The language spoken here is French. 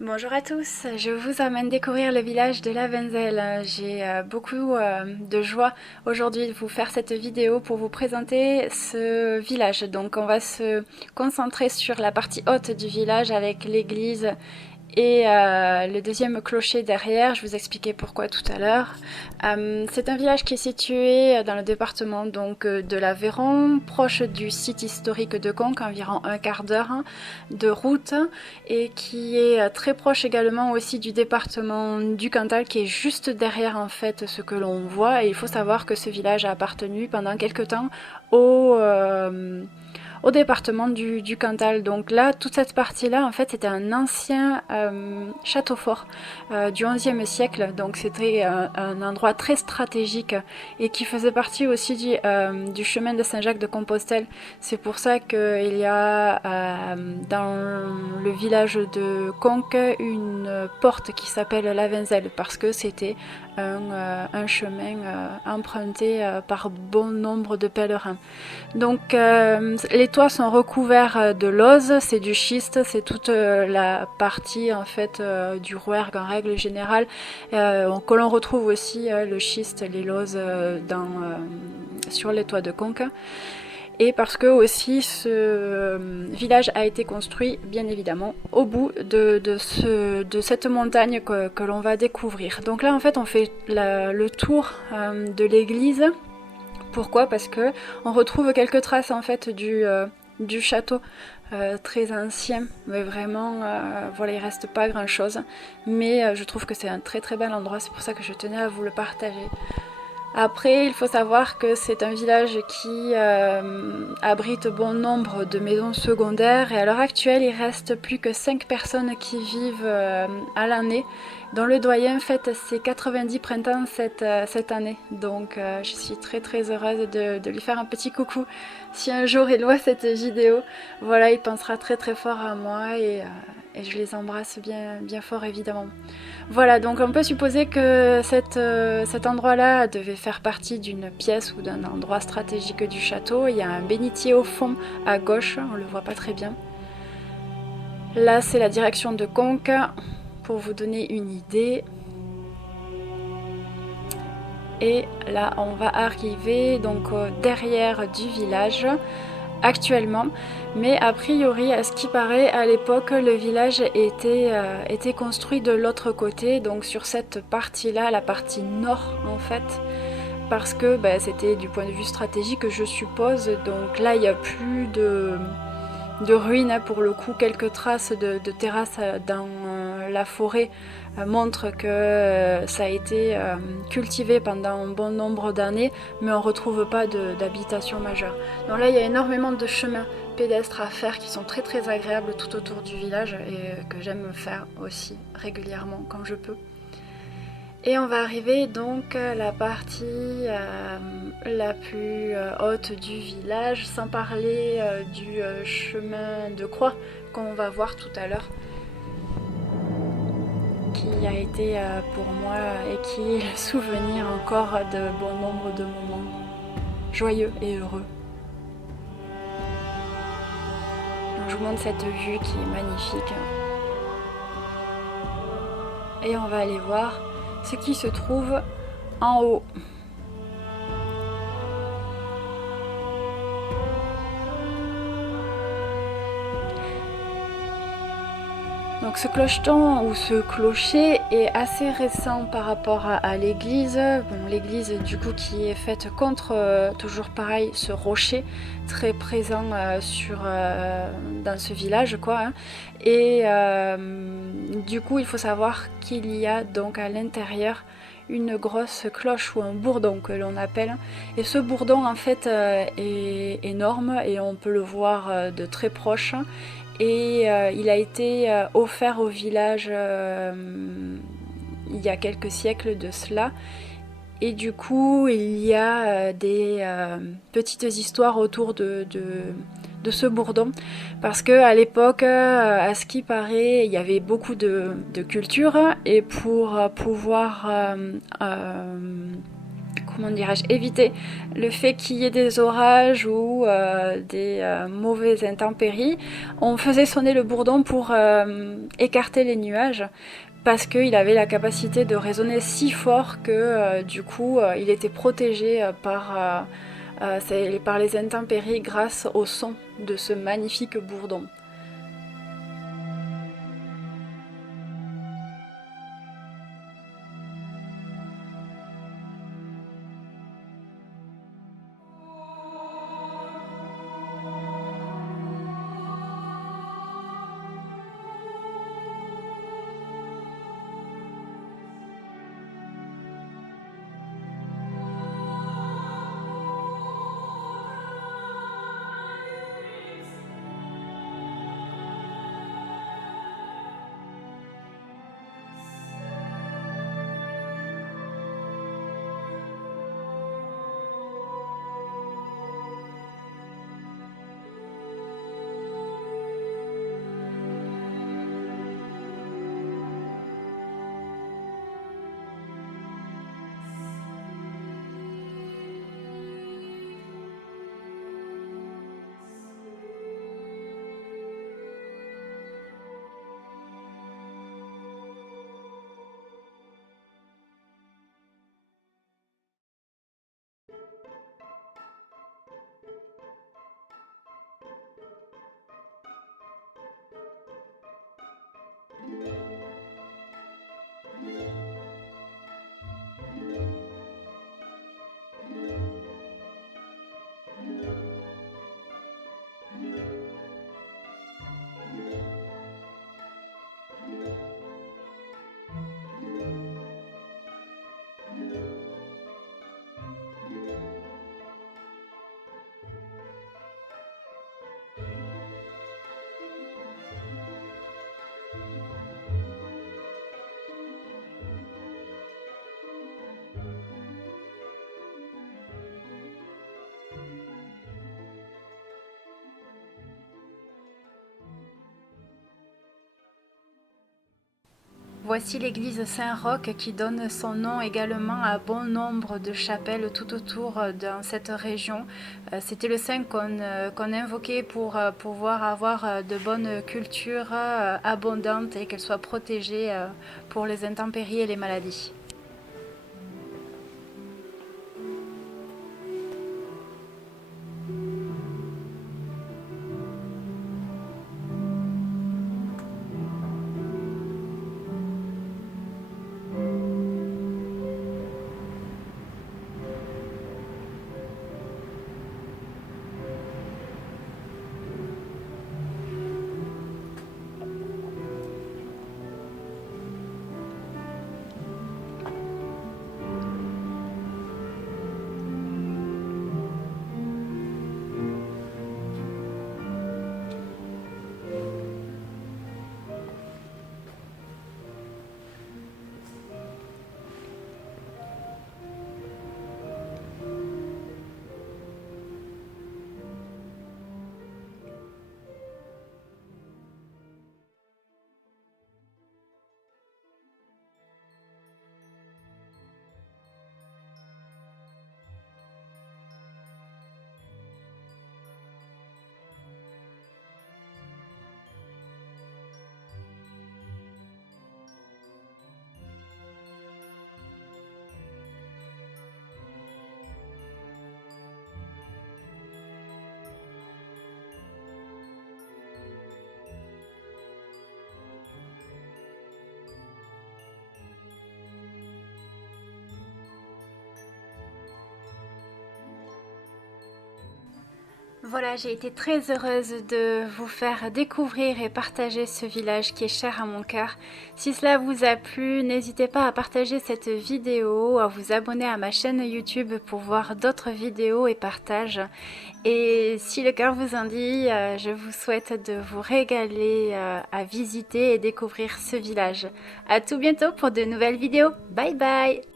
Bonjour à tous, je vous emmène découvrir le village de Lavenzelle. J'ai beaucoup de joie aujourd'hui de vous faire cette vidéo pour vous présenter ce village. Donc on va se concentrer sur la partie haute du village avec l'église et le deuxième clocher derrière. Je vous expliquais pourquoi tout à l'heure. C'est un village qui est situé dans le département donc de l'Aveyron, proche du site historique de Conques, environ un quart d'heure de route, et qui est très proche également aussi du département du Cantal, qui est juste derrière en fait ce que l'on voit. Et il faut savoir que ce village a appartenu pendant quelque temps au département du Cantal. Donc là, toute cette partie-là, en fait, c'était un ancien château fort du XIe siècle. Donc c'était un endroit très stratégique et qui faisait partie aussi du chemin de Saint-Jacques-de-Compostelle. C'est pour ça qu'il y a dans le village de Conques une porte qui s'appelle Lavenzelle, parce que c'était un chemin emprunté par bon nombre de pèlerins. Donc les toits sont recouverts de lauze, c'est du schiste, c'est toute la partie en fait du Rouergue en règle générale, que l'on retrouve aussi le schiste, les lauses sur les toits de Conques. Et parce que aussi ce village a été construit bien évidemment au bout de cette montagne que l'on va découvrir. Donc là en fait on fait le tour de l'église. Pourquoi? Parce que on retrouve quelques traces en fait du château très ancien, mais vraiment voilà, il reste pas grand chose, mais je trouve que c'est un très très bel endroit, c'est pour ça que je tenais à vous le partager. Après, il faut savoir que c'est un village qui abrite bon nombre de maisons secondaires, et à l'heure actuelle, il reste plus que 5 personnes qui vivent à l'année, dont le doyen fête ses 90 printemps cette année. Donc je suis très très heureuse de lui faire un petit coucou. Si un jour il voit cette vidéo, voilà, il pensera très très fort à moi, et je les embrasse bien, bien fort évidemment. Voilà, donc on peut supposer que cet endroit-là devait faire partie d'une pièce ou d'un endroit stratégique du château. Il y a un bénitier au fond à gauche, on le voit pas très bien. Là, c'est la direction de Conques, pour vous donner une idée. Et là, on va arriver donc derrière du village actuellement, mais a priori, à ce qui paraît, à l'époque, le village était construit de l'autre côté, donc sur cette partie-là, la partie nord en fait, parce que c'était du point de vue stratégique, je suppose. Donc là, il n'y a plus de ruines, hein, pour le coup. Quelques traces de terrasses dans la forêt montrent que ça a été cultivé pendant un bon nombre d'années, mais on ne retrouve pas d'habitation majeure. Donc là, il y a énormément de chemins pédestres à faire qui sont très très agréables tout autour du village, et que j'aime faire aussi régulièrement quand je peux. Et on va arriver donc à la partie la plus haute du village, sans parler du chemin de croix qu'on va voir tout à l'heure, qui a été pour moi et qui est le souvenir encore de bon nombre de moments joyeux et heureux. Donc je vous montre cette vue qui est magnifique. Et on va aller voir ce qui se trouve en haut. Donc ce clocheton ou ce clocher est assez récent par rapport à l'église. Bon, l'église du coup qui est faite contre, toujours pareil, ce rocher très présent dans ce village quoi, hein. Et du coup il faut savoir qu'il y a donc à l'intérieur une grosse cloche ou un bourdon que l'on appelle. Et ce bourdon en fait est énorme, et on peut le voir de très proche. Et il a été offert au village il y a quelques siècles de cela. Et du coup, il y a des petites histoires autour de ce bourdon. Parce qu'à l'époque, à ce qui paraît, il y avait beaucoup de culture. Et pour pouvoir comment dirais-je, éviter le fait qu'il y ait des orages ou des mauvaises intempéries, on faisait sonner le bourdon pour écarter les nuages parce qu'il avait la capacité de résonner si fort que du coup il était protégé par les intempéries grâce au son de ce magnifique bourdon. Voici l'église Saint-Roch qui donne son nom également à bon nombre de chapelles tout autour dans cette région. C'était le saint qu'on invoquait pour pouvoir avoir de bonnes cultures abondantes et qu'elles soient protégées pour les intempéries et les maladies. Voilà, j'ai été très heureuse de vous faire découvrir et partager ce village qui est cher à mon cœur. Si cela vous a plu, n'hésitez pas à partager cette vidéo, à vous abonner à ma chaîne YouTube pour voir d'autres vidéos et partages. Et si le cœur vous en dit, je vous souhaite de vous régaler à visiter et découvrir ce village. À tout bientôt pour de nouvelles vidéos. Bye bye!